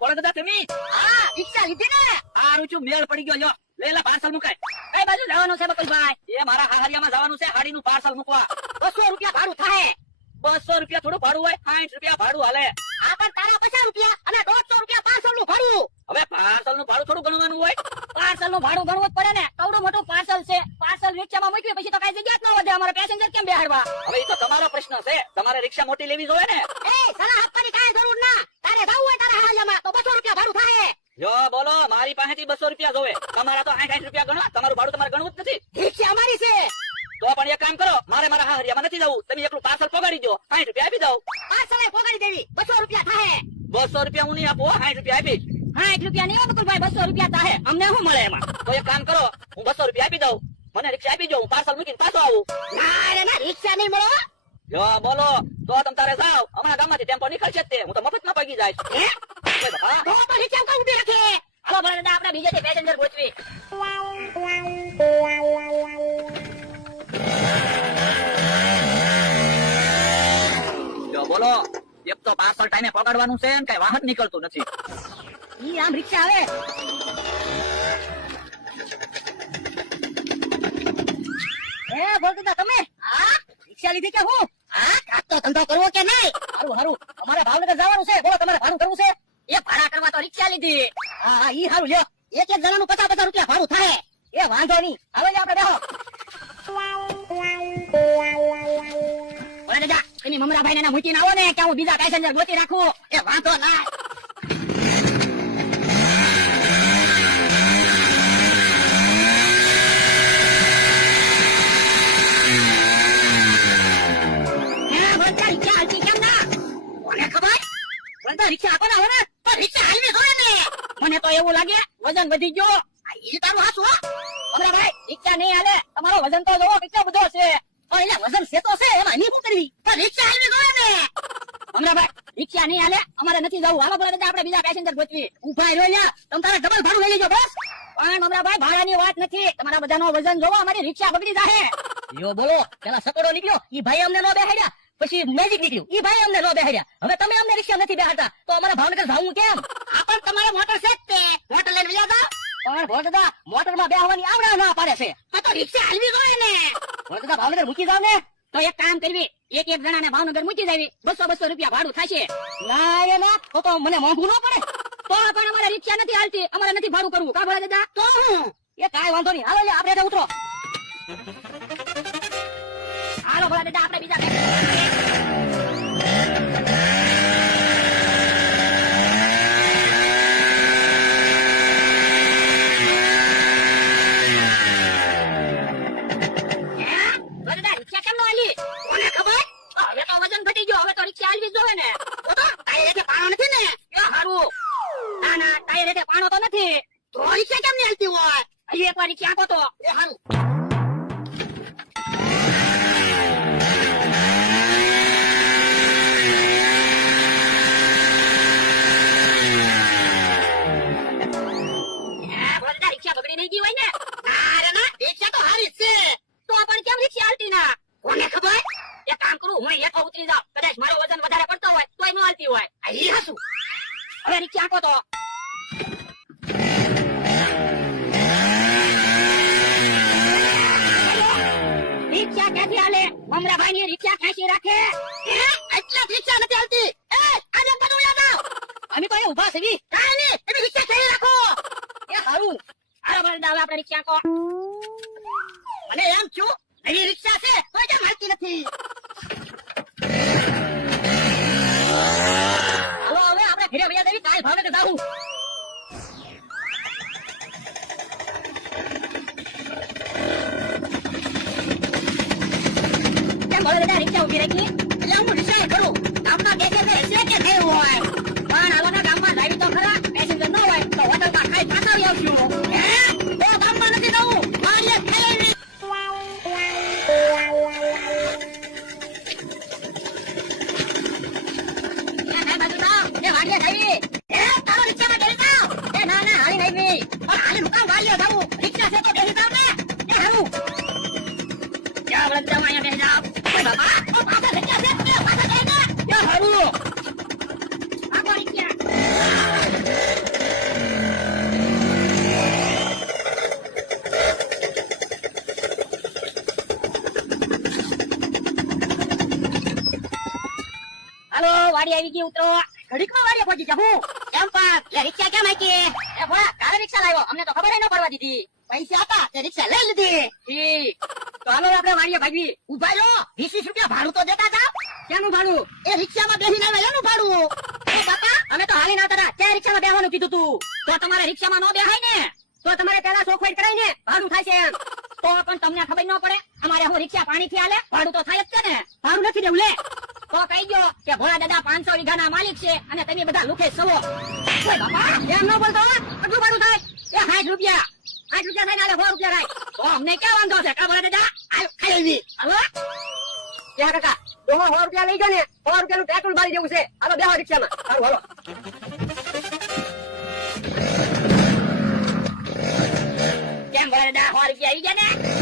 બોલો દાદા તમે હા રિક્ષા લીધી ને સારું છું મેળ પડી ગયો લ્યો લેલા પાર્સલ મુકાય કઈ બાજુ જવાનું છે બકુલભાઈ એ મારા હાહરિયામાં જવાનું છે હાડીનું પાર્સલ મૂકવા 200 રૂપિયા ભાડું થાય 200 રૂપિયા થોડું ભાડું હોય 60 રૂપિયા ભાડું હાલે આ પણ તારા 50 રૂપિયા અને 150 રૂપિયા પાર્સલ નું ભાડું હવે પાર્સલ નું ભાડું થોડું ગણવાનું હોય પાર્સલ નું ભાડું ગણવું જ પડે ને કવડું મોટું પાર્સલ છે પાર્સલ રિક્ષામાં મૂક્યું પછી તો કઈ જગ્યા જ ન વધે અમારા પેસેન્જર કેમ બેહાડવા હવે એ તો તમારો પ્રશ્ન છે તમારે રિક્ષા મોટી લેવી જોઈએ ને એ સલાહ આપવાની કાંઈ જરૂર ના તારે જવું હોય તારા હાલિયામાં તો 200 રૂપિયા ભાડું થાય જો બોલો મારી પાસેથી 200 રૂપિયા જોવે તમારા તો 60 રૂપિયા ગણો તમારું ભાડું તમારે ગણવું જ નથી રિક્ષા અમારી છે તો પણ એક કામ કરો મારે મારા હાહરિયામાં નથી જવું તમે એકલું પાર્સલ પગાડી દો 60 રૂપિયા આપી દઉં પાર્સલ પગાડી દેવી 200 રૂપિયા થાય 200 રૂપિયા હું નહીં આપું 60 રૂપિયા આપીશ 60 રૂપિયા નહીં બકુલભાઈ 200 રૂપિયા થાય અમને શું મળે એમાં તો એક કામ કરો હું 200 રૂપિયા આપી દઉં મને રિક્ષા આપી દો હું પાર્સલ મૂકીને પાછો આવું ના રે ના રિક્ષા નહીં મળો જો બોલો તો તમ તારે જાવ અમારા ગામમાંથી ટેમ્પો નીકળશે જ તે હું તો મફતમાં પગી જાય હા તો પણ રિક્ષા કાં ઉભી રાખે હાલો ભલે દાદા આપણે બીજેથી પેસેન્જર ગોઠવી જો બોલો એક તો પાર્સલ ટાઈમે પકડવાનું છે ને કઈ વાહન નીકળતું નથી ઈ આમ રિક્ષા આવે એ બોલ દાદા તમે હા રિક્ષા લીધી કે હું હા કાક તો ધંધો કરવો કે નહીં હારું હારું અમારે ભાવનગર જવાનું છે બોલો તમારે ભાડું કરવું છે એ ભાડા કરવા તો રિક્ષા લીધી હા હા ઈ હારું લ્યો એક એક જણાનું 50 રૂપિયા ભાડું થાય એ વાંધો નહીં હવે આપણે બેહો ઓરે દાદા તમે મમરાભાઈ ને મૂકીને આવો ને કે હું બીજા પેસેન્જર ગોતી રાખું એ વાંધો ના રિક્ષા આપો ને હવે પણ રિક્ષા હાલવી જોઈએ ને મને તો એવું લાગે વજન વધી ગયો ઈ તારું હાસુ હો અરે ભાઈ રિક્ષા નહીં હાલે તમારો વજન તો જોવો કેટલો બધો છે પણ એને વજન છે તો છે એમાં નહીં શું કરવી પણ રિક્ષા હાલવી જોઈએ ને અમરાભાઈ રિક્ષા નહીં હાલે અમારે નથી જવું હાલો બોલે આપણે બીજા પેસેન્જર ગોતવી ઉભા રહ્યો લ્યા તમે તારે ડબલ ભાડું લઈ લેજો બસ પણ અમરાભાઈ ભાડાની વાત નથી તમારા બધાનો વજન જોવો અમારી રિક્ષા બગડી જાહે યો બોલો પેલા સકડો નીકળ્યો ઈ ભાઈ અમને ન બેહાડ્યા પછી મેજિક નીકળ્યું ઈ ભાઈ અમને નો બેહાડ્યા હવે તમે અમને રિક્ષા નથી બેહાડતા તો અમારા ભાવનગર જાવું કેમ આ પણ તમારે મોટર છે જ તે મોટર લઈને વયા જાવ પણ ભોળદાદા મોટરમાં બેહવાની આવડા ના પાડે છે તો રિક્ષા હાલવી જોઈએ ને ભોળદાદા ભાવનગર મૂકી જાવ ને તો એક કામ કરવી એક એક જણાને ભાવનગર મૂકી જાવી 200 રૂપિયા ભાડું થશે ના એ ના તો મને મોંઘું ન પડે તો પણ અમારે રિક્ષા નથી હાલતી અમારે નથી ભાડું કરવું કા ભોળદાદા તો હું એ કાંઈ વાંધો નહીં હાલો આપણે ઉતરો હાલો ભોળદાદા આપણે બીજા પાણો તો નથી તો રિક્ષા કેમ નહીં હાલતી હોય હજી એકવાર રિક્ષા આપો તો એ હારું રિક્ષા બગડી નહીં ગઈ હોય ને અરે ના રિક્ષા તો હારી છે તો પણ કેમ રિક્ષા હાલતી ના કોને ખબર એક કામ કરું હું હેઠો ઉતરી જાઉં કદાચ મારો વજન વધારે પડતો હોય તોય ન હાલતી હોય અહીં હસું હવે રિક્ષા આપો તો રિક્ષા ક્યાંથી હાલે મમરાભાઈ ની રિક્ષા ખેંચી રાખે એટલા રિક્ષા નથી હાલતી એ આજે બધું યાદ આવ અમે તો ઉભા છે કાઈ નહીં તમે રિક્ષા ખેંચી રાખો એ હારું આરો ભલે દાવ આપણે રિક્ષા કો મને એમ છું નવી રિક્ષા છે કોઈ કેમ હાલતી નથી હાલો હવે આપણે ઘરે વયા દેવી કાલ ભાવનગર જાવું રિક્ષા ઉભી રાખી એટલે હું રિક્ષા કરું ગામમાં પેસેન્જર હશે કે નહીં હોય પણ હાલોના ગામમાં લાવી તો ખરા પેસેન્જર ન હોય તો હોટલમાં ખાઈ પાછા આવશું તો ગામમાં નથી જવું મારી ખાઈ રિક્ષા છે તો બેસી જાવ ને હારું જાવ અહીંયા બેસી જાવ બાબા ઓ પાછા રિક્ષા છે પાછા જઈને હારું આ કોણ રિક્ષા આવી ગઈ ઉતરો ઘડીકમાં વાડીએ પહોંચી જા હું કેમ પાક લે રિક્ષા કેમ આકી એ ભોળા કાલે રિક્ષા લાવ્યો અમને તો ખબર ન પડવા દીધી પૈસા હતા તે રિક્ષા લઈ લીધી ઠીક તો હાલો આપણે વાડીએ ભાગવી ઉભા રહ્યો 20 રૂપિયા ભાડું તો દેતા જાવ કેનું ભાડું એ રિક્ષામાં બેસીને આવ્યા એનું ભાડું ઓ બાપા અમે તો હાલીને આવતા હતા ક્યાં રિક્ષામાં બેહવાનું કીધું તું તો તમારે રિક્ષામાં ન બેહાય ને તો તમારે પેલા ચોખવટ કરાઈને ભાડું થાય છે એમ તો પણ તમને ખબર ન પડે અમારે હું રિક્ષા પાણીથી હાલે ભાડું તો થાય જ છે ને ભાડું નથી દેવું લે તો કહી દો કે ભોળા દાદા 500 વીઘાના માલિક છે અને તમે બધા લુખે સવો ઓય બાપા એમ ન બોલતો કેટલું ભાડું થાય એ 60 રૂપિયા 60 રૂપિયા થાય ને 100 રૂપિયા થાય તો અમને ક્યાં વાંધો છે કા ભોળા દાદા આવ ખાઈ હાલો યા કાકા તો 100 રૂપિયા લઈ ગયો ને 100 રૂપિયાનું પેટ્રોલ બાળી દેવું છે હાલો બેહો રિક્ષામાં હાલો હાલો કેમ ભોળા દાદા 100 રૂપિયા આવી ગયા ને